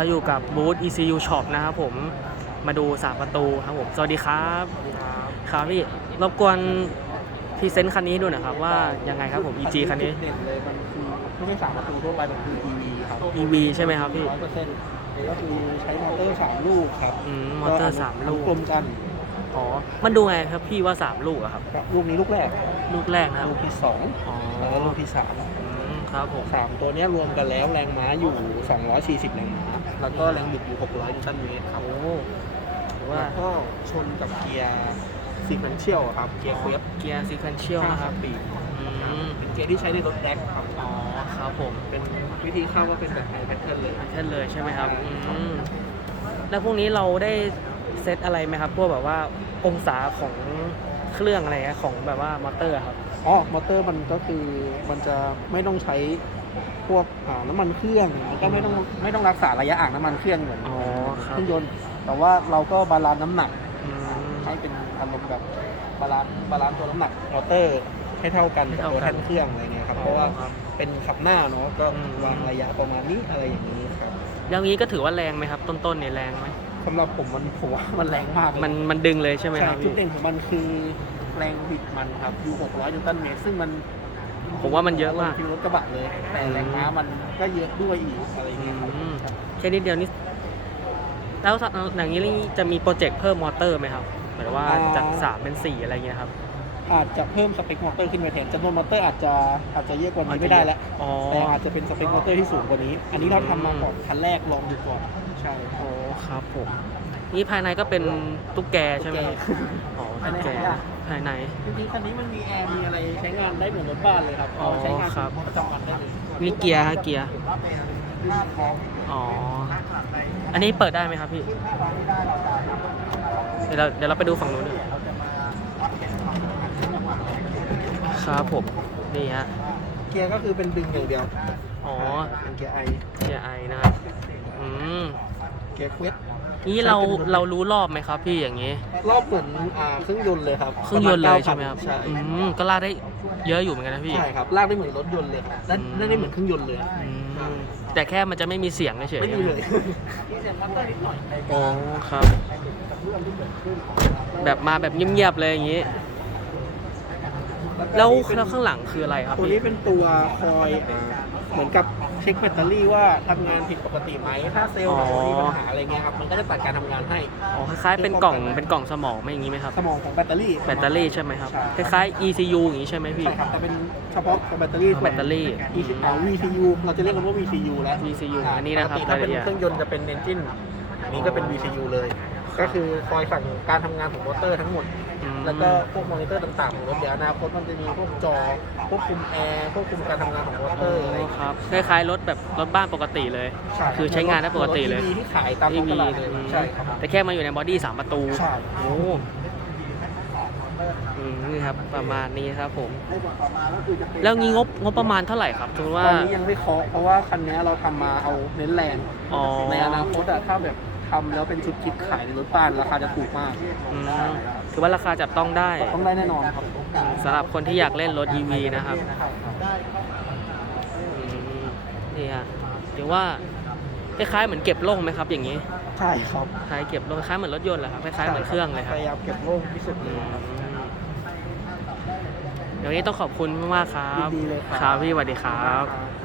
เราอยู่กับบูธ ECU Shop นะครับผมมาดูสามประตูครับผม สวัสดีครับ ครับพี่ รบกวนพรีเซนต์คันนี้ด้วยหนะครับ ว่ายังไงครับผม EG คันนี้จุดเด่นเลยมันคือไม่ใช่สามประตูทั่วไปมันคือ EV ครับ EV ใช่ไหมครับพี่ร้อยเปอร์เซ็นต์ก็คือใช้มอเตอร์สามลูกครับอืมมอเตอร์สามลูกกลมกันอ๋อมันดูไงครับพี่ว่าสามลูกอะครับครับลูกนี้ลูกแรก ลูกแรกนะครับลูกที่สองอ๋อแล้วก็ลูกที่สามอืม ครับผมสามตัวเนี้ยรวมกันแล้วแรงม้าอยู่ 240 แรงม้า แล้วก็แรงบิดอยู่ 600 นิวตันเมตรครับโอ้ถือว่าแล้วก็ชนกับเกียร์ซีเควนเชียลครับ เกียร์เควฟเกียร์ซีคันเชียลนะครับปีดอืมเป็นเกียร์ที่ใช้ในรถแดกครับอ๋อครับผม เป็นวิธีเข้าก็เป็นแบบไฮแพทเทิร์นเลยเช่นเลยใช่ไหมครับอืมแล้วพวกนี้เราได้เซตอะไรไหมครับ พวกแบบว่าองศาของเครื่องอะไรเงี้ยของแบบว่ามอเตอร์ครับ อ๋อ มอเตอร์มันก็คือมันจะไม่ต้องใช้พวกอ่าน้ำมันเครื่องแล้วก็ไม่ต้องไม่ต้องรักษาระยะอ่างน้ำมันเครื่องเหมือนอ๋อคเครับรื่องยนต์ แต่ว่าเราก็บาลานซ์น้ำหนักอืม ให้เป็นอารมณ์แบบบาลานซ์บาลานซ์ตัวน้ำหนักมอเตอร์ให้เท่ากันให้กับเท่าตัวกัน แท่นเครื่องอะไรเงี้ยครับ เพราะว่าครับ เป็นขับหน้าเนาะก็อืม วางระยะประมาณนี้อะไรอย่างนี้ครับอย่างนี้ก็ถือว่าแรงไหมครับ ต้นๆเนี่ยแรงไหมสำหรับผมมันผมว่ามันแรงมากเลย มันมันดึงเลยใช่ไหมครับจุดพี่ เด่นของมันคือ แรงบิดมันครับอยู่600นิวตันเมตรซึ่งมันผมว่ามันเยอะมากฟิวรถกระบะเลย แต่แรงม้ามันก็เยอะด้วยอีกอะไรอืเงี้ยครับมแค่นิดเดียวนี่แล้วถ้าอย่างนี้จะมีโปรเจกต์เพิ่มมอเตอร์ไหมครับหมายถึงว่าจากสามเป็นสี่อะไรเงี้ยครับอาจจะเพิ่มสเปคมอเตอร์ขึ้นไปแทนจำนวนมอเตอร์อาจจะอาจจะเยอะกว่านี้ไม่ได้แล้วอ๋อแต่อาจจะเป็นสเปคมอเตอร์ที่สูงกว่านี้ อันนี้เราทำมาก่อนคันแรกลองดูก่อนใช่โอ้ครับผมนี่ภายในก็เป็นตุ๊กแกใช่ไหมตุ๊กแกอ๋อภายในตุ๊กแก ไหนอะภายในจริงๆคันนี้มันมีแอร์มีอะไรใช้งานได้เหมือนรถบ้านเลยครับอ๋อเอาใช้งานครับ ประจำวันได้เลยมีเกียร์ฮะเกียร์ อ๋อ อันนี้เปิดได้ไหมครับพี่ เดี๋ยวเราเดี๋ยวเราไปดูฝั่งนู้นดีกว่าครับผม นี่ฮะ เกียร์ก็คือเป็นดึงอย่างเดียวอ๋อ เป็นเกียร์ไอเกียร์ไอนะครับ อืม เกียร์เควส นี่เราเรารู้รอบไหมครับพี่อย่างนี้ รอบเหมือนอ่าเครื่องยนต์เลยครับเครื่องยนต์เลยใช่ไหมครับ ใช่อืมก็ลากได้เยอะอยู่เหมือนกันนะพี่ ใช่ครับลากได้เหมือนรถยนต์เลยครับและอืมได้เหมือนเครื่องยนต์เลยอืมแต่แค่มันจะไม่มีเสียงเฉยๆไม่มีเลยอ๋อครับ แบบมาแบบเงียบๆเลยอย่างนี้ แล้วแล้วข้างหลังคืออะไรครับตัวพี่นี้เป็นตัวคอยอ่าเหมือนกับ เช็คแบตเตอรี่ว่าทำงานผิดปกติไหม ถ้าเซลล์ไหนมีปัญหาอะไรเงี้ยครับ มันก็จะตัดการทำงานให้ อ๋อคล้ายๆเป็นกล่องเป็นกล่องสมองไม่อย่างนี้ไหมครับ สมองของแบตเตอรี่ แบตเตอรี่ใช่ไหมครับใช่คล้ายๆ ECU อย่างนี้ใช่ไหมพี่ ใช่ครับ แต่เป็นเฉพาะของแบตเตอรี่แบตเตอรี่ ECU อ่า VCU เราจะเรียกกันว่า VCU แล้ว VCU อันนี้นะครับปกติถ้าเป็นรายละเอียด เครื่องยนต์จะเป็นเอนจินอันนี้ก็เป็น VCU เลย ก็คือคอยสั่งการทำงานของมอเตอร์ทั้งหมดอืม แล้วก็พวกมอนิเตอร์ต่างๆของรถเดี๋ยวอนาคตมันจะมีพวกจอควบคุมแอร์ควบคุมการทำงานของมอเตอร์อะไรอย่างเงี้ยครับคล้ายๆรถแบบรถบ้านปกติเลย คือใช้งานได้ปกติเลย รถ EV ที่ขายตามท้องตลาดเลยอืมใช่ครับแต่แค่มาอยู่ในบอดี้สามประตู ใช่โอ้อืมนี่ครับประมาณนี้ครับผม แล้วงี้งบงบประมาณเท่าไหร่ครับสมมติตว่า อนนี้ยังไม่เคาะเพราะว่าคันนี้เราทำมาเอาเน้นแรงอ๋อในอนาคตอะถ้าแบบทำแล้วเป็นชุดคิดขายในรถบ้านราคาจะถูกมาก อืม ถือว่าราคาจับต้องได้ต้องได้แน่นอนครับสำหรับคนที่อยากเล่นรถ EV นะครับอืมนี่ฮะถือว่าคล้ายๆเหมือนเก็บโล่งไหมครับ อย่างนี้ ใช่ครับคล้ายเก็บโล่งคล้ายเหมือนรถยนต์เหรอครับคล้ายๆเหมือนเครื่องเลยคพรับยายามเก็บโล่งที่สุดเลอืยมเดี๋ยววันนี้ต้องขอบคุณมากๆครับยินดีเลยครับครับพี่สวัสดีครับ